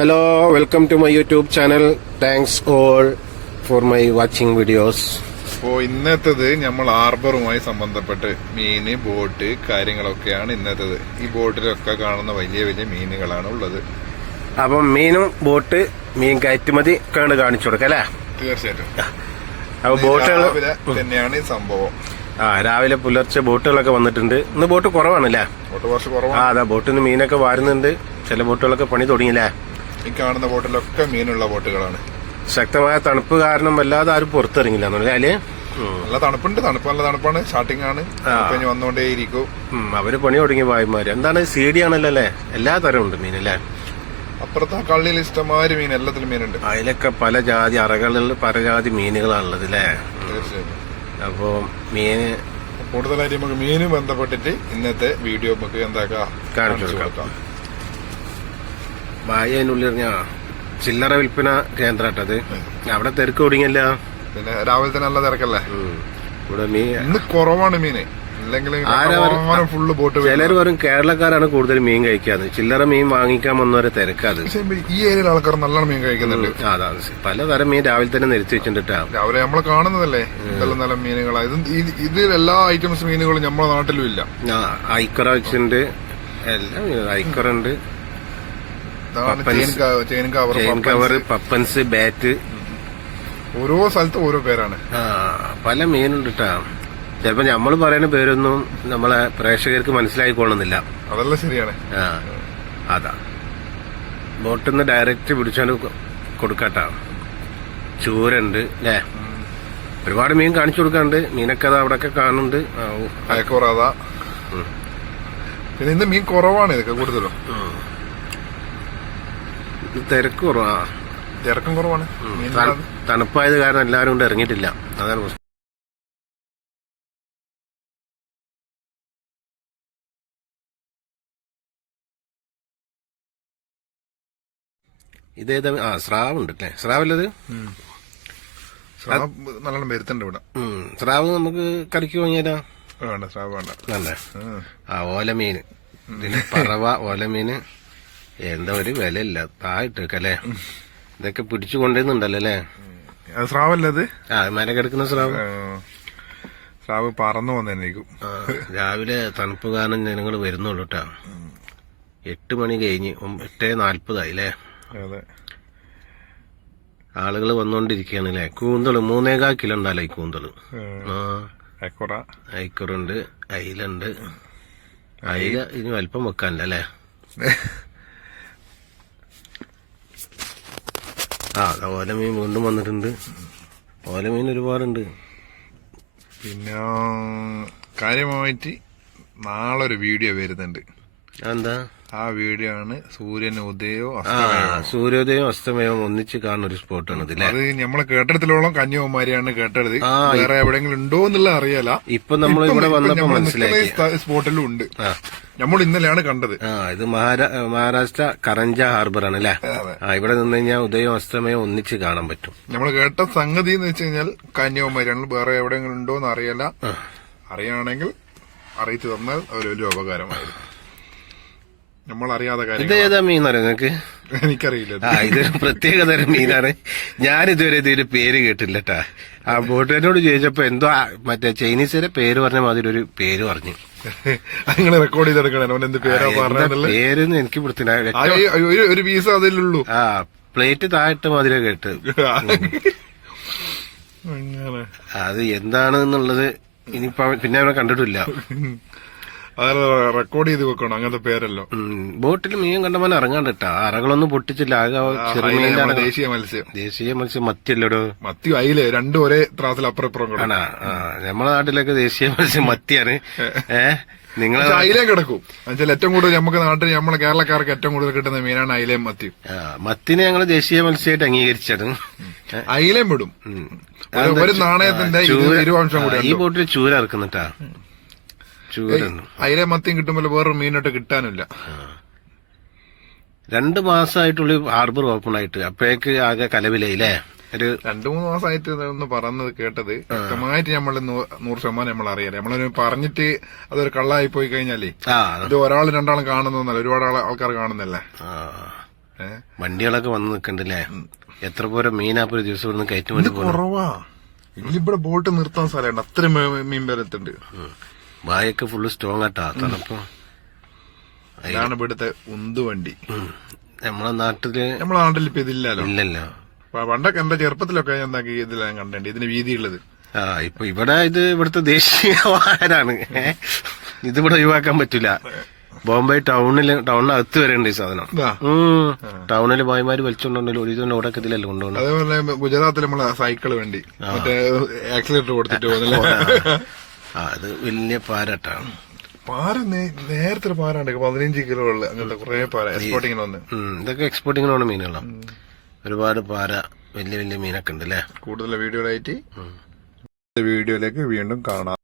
Hello, welcome to my YouTube channel thanks all for my watching videos അപ്പോ ഇന്നത്തേത് നമ്മൾ ആർബറുമായി സംബന്ധപ്പെട്ട് മീന് ബോട്ട് കാര്യങ്ങളൊക്കെയാണ് ഇന്നത്തേത്. ഈ ബോട്ടിലൊക്കെ കാണുന്ന വലിയ വലിയ മീനുകളാണ് ഉള്ളത്. അപ്പം മീനും ബോട്ട് മീൻ കയറ്റുമതി കണ്ട് കാണിച്ചു കൊടുക്കാം അല്ലേ? തീർച്ചയായിട്ടും. അപ്പൊ ബോട്ടുകൾ രാവിലെ തന്നെയാണ് ഈ സംഭവം. ആ രാവിലെ പുലർച്ചെ ബോട്ടുകളൊക്കെ വന്നിട്ടുണ്ട്. ഇന്ന് ബോട്ട് കുറവാണല്ലേ ബോട്ട് കുറച്ച് കുറവാണ്. ആ അതാ ബോട്ടിന് മീനൊക്കെ വാരുന്നുണ്ട്. ചില ബോട്ടുകളൊക്കെ പണി തുടങ്ങിയില്ലേ ഈ കാണുന്ന ബോട്ടിലൊക്കെ മീനുള്ള ബോട്ടുകളാണ്. ശക്തമായ തണുപ്പ് കാരണം വല്ലാതെ ആരും പുറത്തിറങ്ങില്ല നല്ല തണുപ്പുണ്ട്. തണുപ്പ് നല്ല തണുപ്പാണ്. സ്റ്റാർട്ടിംഗ് ആണ്. ഇനി വന്നുകൊണ്ടേയിരിക്കും അവർ പണി തുടങ്ങിയ വായ്മാര് എന്താണ് സി ഡി ആണല്ലോ അല്ലേ? എല്ലാ തരം ഉണ്ട് മീൻ അല്ലേ? അപ്പുറത്തെ കള്ളിയിൽ ഇഷ്ടമാതിരി മീൻ എല്ലാത്തിലും മീനുണ്ട്. അതിലൊക്കെ പല ജാതി അറകളിൽ പല ജാതി മീനുകളാണുള്ളത് അല്ലേ? അപ്പോ മീന് കൂടുതലായിട്ട് നമുക്ക് മീനും ബന്ധപ്പെട്ടിട്ട് ഇന്നത്തെ വീഡിയോ നമുക്ക് എന്താക്കാം? കാണിച്ചു കൊടുക്കാം. വായനുള്ളിൽ എറിഞ്ഞ ചില്ലറ വിൽപ്പന കേന്ദ്രാട്ടത് അവിടെ തിരക്ക് ഒടുങ്ങിയല്ല പിന്നെ രാവിലെ തന്നെ നല്ല തിരക്കല്ലേ? ഇവിടെ മീൻ ഇന്ന് കുറവാണ് മീന്. ചിലര് വരും? പറ- ഫുള്ള് ബോട്ട് ചിലർ പറയും കേരളക്കാരാണ് കൂടുതൽ മീൻ കഴിക്കാറ് ചില്ലറ മീൻ വാങ്ങിക്കാൻ വന്നവരെ തിരക്കാത്. ഈ ഏരിയയിൽ ആൾക്കാർ നല്ലോണം മീൻ കഴിക്കുന്നുണ്ട്. അതാണ് പലതരം മീൻ രാവിലെ തന്നെ നിരത്തി വെച്ചിട്ടാ രാവിലെ നമ്മൾ കാണുന്നതല്ലേ? ഇതെല്ലാം നല്ല മീനുകളാ. ഇത് ഇത് ഇതിൽ എല്ലാ ഐറ്റംസ് മീനുകളും നമ്മുടെ നാട്ടിലും ഇല്ല. ഐക്കറ വെച്ചിട്ടുണ്ട്. എല്ലാം ഐക്കറ ഉണ്ട്. ഇതാണ് പപ്പൻസ്. Chain cover Pappans. ബാറ്റ് ഓരോ സ്ഥലത്ത് ഓരോ പേരാണ്. പല മീനുണ്ട് കേട്ടാ ചിലപ്പോ നമ്മൾ പറയുന്ന പേരൊന്നും നമ്മളെ പ്രേക്ഷകർക്ക് മനസ്സിലായിക്കൊള്ളുന്നില്ല. അതല്ല ശരിയാണ്. ആ അതാ. ബോട്ടിൽ നിന്ന് ഡയറക്റ്റ് പിടിച്ചാണ് കൊടുക്കട്ട. ചൂരുണ്ട് അല്ലേ ഒരുപാട് മീൻ കാണിച്ചു കൊടുക്കാണ്ട്. മീനൊക്കെ അത് കാണുന്നുണ്ട്. ഓ, അയക്കോറാത ഉം. പിന്നെ ഇന്ന് മീൻ കുറവാണ് ഇതൊക്കെ കൂടുതലും. തിരക്ക് കുറവാ. തിരക്കും കുറവാണ്. തണുപ്പായത് കാരണം എല്ലാവരും കൊണ്ട് ഇറങ്ങിയിട്ടില്ല. അതാണ് പ്രശ്നം. ഇതേതാ ആ സ്രാവ് ഉണ്ട് അല്ലേ സ്രാവല്ലത് സ്രാവ് നല്ലോണം വരുത്തുണ്ട് ഇവിടെ. സ്രാവ് നമുക്ക് കറിക്ക് വാങ്ങിയാലോ? വേണ്ട സ്രാവ് വേണ്ട. നല്ല ആ ഓലമീന് പിന്നെ പറവ ഓലമീന് എന്താ ഒരു വിലയില്ല. തായിട്ടേക്കല്ലേ ഇതൊക്കെ പിടിച്ചു കൊണ്ടുവരുന്നുണ്ടല്ലോ അല്ലേ അത് സ്രാവല്ലേ അത്? ആ മരം കിടക്കുന്ന സ്രാവ്. സ്രാവ് പറന്നു വന്നേക്കും. രാവിലെ തണുപ്പ് കാരണം ജനങ്ങൾ വരുന്നുള്ളൂ കേട്ടോ എട്ട് മണി കഴിഞ്ഞ് എട്ട് നാല്പതായി അല്ലേ ആളുകൾ വന്നുകൊണ്ടിരിക്കുകയാണ് അല്ലേ കൂന്തൾ മൂന്നേകാ കിലോ ഉണ്ടല്ലോ ഈ കൂന്തൾ. ഐക്കുറുണ്ട് അയിലുണ്ട്. അയില ഇനി വലിപ്പം വെക്കാനില്ല അല്ലേ ആ ഓല മീൻ വീണ്ടും വന്നിട്ടുണ്ട്. ഓല മീൻ ഒരുപാടുണ്ട്. പിന്നെ കാര്യമായിട്ട് നാളെ ഒരു വീഡിയോ വരുന്നുണ്ട്. എന്താ ആ വീഡിയോ ആണ് സൂര്യൻ ഉദയോ ആ സൂര്യോദയം അസ്തമയവും ഒന്നിച്ച് കാണുന്ന ഒരു സ്പോട്ടാണ് ഇത് അത് നമ്മളെ കേട്ടെടുത്തിലോളം കന്യാകുമാരിയാണ് കേട്ടത്. വേറെ എവിടെങ്കിലും ഉണ്ടോ എന്നുള്ള അറിയാല ഇപ്പൊ നമ്മൾ ഇവിടെ വന്നപ്പോ മനസ്സിലായി സ്പോട്ടിലും ഉണ്ട്. നമ്മൾ ഇന്നലെയാണ് കണ്ടത്. ആ ഇത് മഹാരാഷ്ട്ര കറഞ്ച ഹാർബർ ആണ് അല്ലെ ഇവിടെ നിന്ന് കഴിഞ്ഞാൽ ഉദയം അസ്തമയം ഒന്നിച്ച് കാണാൻ പറ്റും. നമ്മൾ കേട്ട സംഗതി എന്ന് വെച്ച് കഴിഞ്ഞാൽ കന്യാകുമാരിയാണ്. വേറെ എവിടെങ്കിലും ഉണ്ടോ എന്ന് അറിയാല അറിയാണെങ്കിൽ അറിയിച്ചു തന്നാൽ ഒരു വലിയ ഉപകാരമായിരുന്നു. നമ്മൾ അറിയാത്ത ഇത് ഏതാ മീൻ അറിയാം നിങ്ങക്ക്? എനിക്കറിയില്ല ആ ഇതൊരു പ്രത്യേക തരം മീനാണ്. ഞാൻ ഇതുവരെ ഇതിന്റെ പേര് കേട്ടില്ല കേട്ടാ ആ ബോട്ടുകാരനോട് ചോദിച്ചപ്പോ എന്തോ ആ മറ്റേ ചൈനീസിന്റെ പേര് പറഞ്ഞ മാതിരി ഒരു പേര് പറഞ്ഞു. അങ്ങനെ റെക്കോർഡ് ചെയ്തെടുക്കണം അവൻ എന്ത് പേരാ എന്താ പറഞ്ഞതല്ലേ പേരെന്ന് എനിക്ക് പിടുത്തില്ല ആ, ഒരു പീസ് അതിലുള്ളൂ. ആ പ്ലേറ്റ് താഴ്ത്ത മാതിരി കേട്ട്. അത് എന്താണെന്നുള്ളത് ഇനിയിപ്പോ ഇനി പിന്നെ അവനെ കണ്ടിട്ടില്ല. അതെ റെക്കോർഡ് ചെയ്ത് വെക്കണം അങ്ങനത്തെ പേരല്ലോ. ബോട്ടിൽ മീൻ കണ്ടമാൻ ഇറങ്ങാണ്ടിട്ടാ അറകളൊന്നും പൊട്ടിച്ചില്ല. ആകെ ചെറുമീന്റെ അയില, അറകൾ. ദേശീയ മത്സ്യം. ദേശീയ മത്സ്യം മത്തിയല്ലടോ? മത്തി അയിൽ? രണ്ടും ഒരേ ത്രാസിൽ അപ്പുറം ഇപ്പുറം കിടക്കും. ആണാ? ആ നമ്മളെ നാട്ടിലൊക്കെ ദേശീയ മത്സ്യം മത്തിയാണ്. ഏ. നിങ്ങളെ പക്ഷെ അയിലയും കിടക്കും. എന്നുവെച്ചാൽ ഏറ്റവും കൂടുതൽ നമുക്ക് നാട്ടിൽ നമ്മളെ കേരളക്കാർക്ക് ഏറ്റവും കൂടുതൽ കിട്ടുന്ന മീനാണ് അയിലയും മത്തിയും. ആ, മത്തിനെ ഞങ്ങൾ ദേശീയ മത്സ്യമായിട്ട് അംഗീകരിച്ചത്. അയിലയും വിടും. ഒരു- ഒരു നാണയത്തിന്റെ ഇരു- ചൂര- കൂടി ഈ ബോട്ടിൽ ചൂര ഇറക്കുന്നിട്ടാ. അയിലയും മത്തിയും കിട്ടുമ്പോൾ വേറൊരു മീനോട്ട് കിട്ടാനില്ല. രണ്ട് മാസമായിട്ടുള്ള ഹാർബർ ഓപ്പൺ ആയിട്ട് അപ്പോഴേക്ക് ആകെ കലവിലയില്ലേ? ഒരു രണ്ടു മൂന്ന് മാസമായിട്ട് ഒന്ന് പറഞ്ഞത് കേട്ടത് വ്യക്തമായിട്ട് നമ്മൾ നൂറ് ശതമാനം നമ്മൾ അറിയാം. നമ്മളൊരു പറഞ്ഞിട്ട് അതൊരു കള്ളായി പോയി കഴിഞ്ഞാലേ ഇത് ഒരാൾ രണ്ടാളും കാണുന്നല്ല ഒരുപാട് ആൾക്കാർ കാണുന്നല്ലേ വണ്ടികളൊക്കെ വന്ന് നിക്കണ്ടല്ലേ? എത്ര പോരെ മീനാപ്പ് ഒരു ദിവസം ഇവിടുന്ന് കയറ്റുമതി കുറവാ. ഇവിടെ ബോട്ട് നിർത്താൻ സ്ഥലമുണ്ട്. അത്ര മീൻ വരത്തുണ്ട്. വായൊക്കെ ഫുള്ള് സ്ട്രോങ് ആട്ടാ. തണുപ്പ് അതാണ് ഇവിടുത്തെ ഉന്തുവണ്ടി. നമ്മളെ നാട്ടിൽ നമ്മളെ നാട്ടിൽ ഇപ്പൊ ഇതില്ലല്ലോ. ഇല്ലല്ലോ. പണ്ടൊക്കെ എന്റെ ചെറുപ്പത്തിലൊക്കെ ഞാൻ എന്താക്കി ഇതിലാണ് കണ്ടേ ഇതിന് വീതിയുള്ളത്? ആ ഇപ്പൊ ഇവിടെ ഇത് ഇവിടുത്തെ ദേശീയ വാഹനാണ്. ഇത് ഇതിവിടെ ഒഴിവാക്കാൻ പറ്റൂല. ബോംബെ ടൗണിൽ ടൗണിനകത്ത് വരേണ്ട ഈ സാധനം. ടൗണിൽ ബോയ്മാര് വലിച്ചോണ്ടല്ലോ ഒരു ഇതുകൊണ്ട് അവിടെ ഇതിലല്ലേ കൊണ്ടുപോകണം അതേപോലെ ഗുജറാത്തിൽ നമ്മളെ സൈക്കിൾ വേണ്ടി. മറ്റേ ആക്സിലേറ്റർ കൊടുത്തിട്ട് പോകുന്നില്ല? ആ അത് വലിയ പാരട്ടാണ്. പാര നേരത്തെ പാരാണ്ട് പതിനഞ്ച് കിലോ ഉള്ള അങ്ങനത്തെ കുറെ പാര എക്സ്പോർട്ടിങ്ങിന് വന്ന്. ഇതൊക്കെ എക്സ്പോർട്ടിങ്ങിന് പോണ മീനുകളാണ് ഒരുപാട് പാര വലിയ വലിയ മീനൊക്കെ ഉണ്ട് അല്ലേ കൂടുതൽ വീഡിയോ ആയിട്ട് വീഡിയോയിലേക്ക് വീണ്ടും കാണാം.